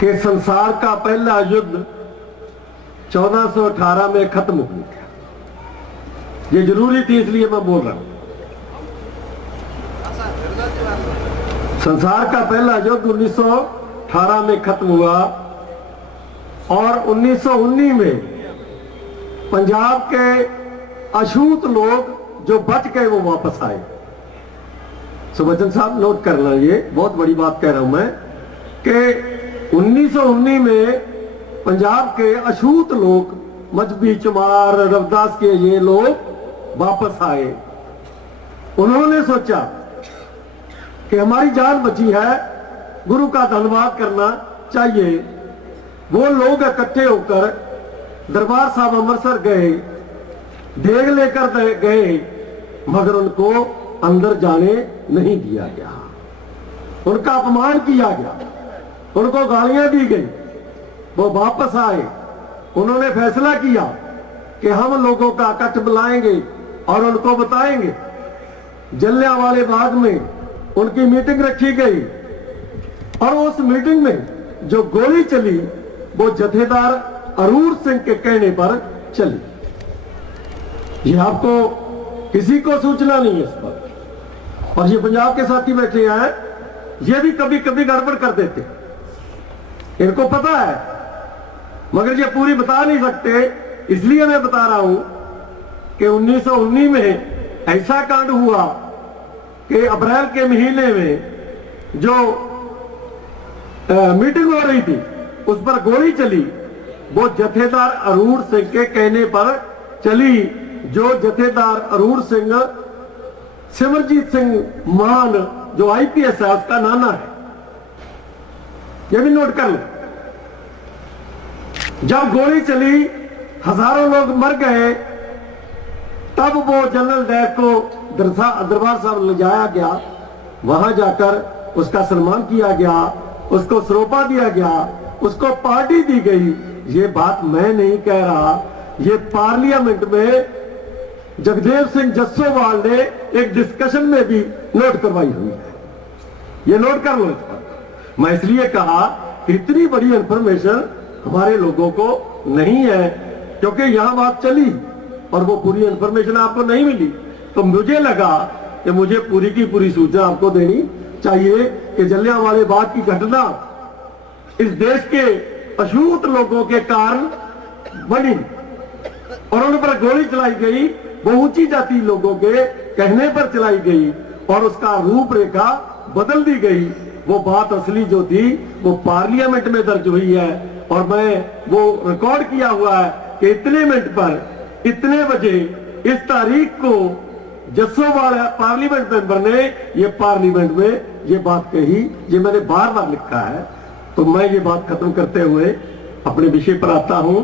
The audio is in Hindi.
कि संसार का पहला युद्ध 1418 में खत्म हो गया। ये जरूरी थी इसलिए मैं बोल रहा हूं। संसार का पहला युद्ध 1918 में खत्म हुआ और 1919 में पंजाब के अछूत लोग जो बच गए वो वापस आए। सुबचन साहब नोट करना, ये बहुत बड़ी बात कह रहा हूं मैं कि 1919 में पंजाब के अछूत लोग, मजहबी चमार, रविदास के ये लोग वापस आए। उन्होंने सोचा कि हमारी जान बची है, गुरु का धन्यवाद करना चाहिए। वो लोग इकट्ठे होकर दरबार साहब अमृतसर गए, देग लेकर गए, मगर उनको अंदर जाने नहीं दिया गया। उनका अपमान किया गया, उनको गालियां दी गई। वो वापस आए, उन्होंने फैसला किया कि हम लोगों का इकट्ठ बुलाएंगे और उनको बताएंगे। जलियांवाले बाग में उनकी मीटिंग रखी गई और उस मीटिंग में जो गोली चली वो जथेदार अरूर सिंह के कहने पर चली। ये आपको किसी को सूचना नहीं है इस पर। और ये पंजाब के साथी बैठे हैं, ये भी कभी कभी गड़बड़ कर देते, इनको पता है, मगर ये पूरी बता नहीं सकते। इसलिए मैं बता रहा हूं कि 1919 में ऐसा कांड हुआ कि अप्रैल के महीने में जो मीटिंग हो रही थी उस पर गोली चली। वो जथेदार अरूर सिंह के कहने पर चली। जो जथेदार अरूर सिंह सिमरजीत सिंह मान जो आईपीएस है उसका नाना है, ये भी नोट कर लो। जब गोली चली, हजारों लोग मर गए, तब वो जनरल डायर को दरबार साहब ले जाया गया। वहां जाकर उसका सम्मान किया गया, उसको सरोपा दिया गया, उसको पार्टी दी गई। ये बात मैं नहीं कह रहा, ये पार्लियामेंट में जगदेव सिंह जस्सोवाल ने एक डिस्कशन में भी नोट करवाई हुई है। ये नोट कर लो इस पर। मैं इसलिए कहा कि इतनी बड़ी इंफॉर्मेशन हमारे लोगों को नहीं है, क्योंकि यहां बात चली और वो पूरी इंफॉर्मेशन आपको नहीं मिली। तो मुझे लगा कि मुझे पूरी की पूरी सूचना आपको देनी चाहिए कि जलियांवाले बाग की घटना इस देश के अछूत लोगों के कारण बनी और उन पर गोली चलाई गई। वो ऊंची जाति लोगों के कहने पर चलाई गई और उसका रूपरेखा बदल दी गई। वो बात असली जो थी वो पार्लियामेंट में दर्ज हुई है और मैं वो रिकॉर्ड किया हुआ है कि इतने मिनट पर इतने बजे इस तारीख को जस्सोवाल पार्लियामेंट मेंबर ने ये पार्लियामेंट में ये बात कही। ये मैंने बार बार लिखा है। तो मैं ये बात खत्म करते हुए अपने विषय पर आता हूं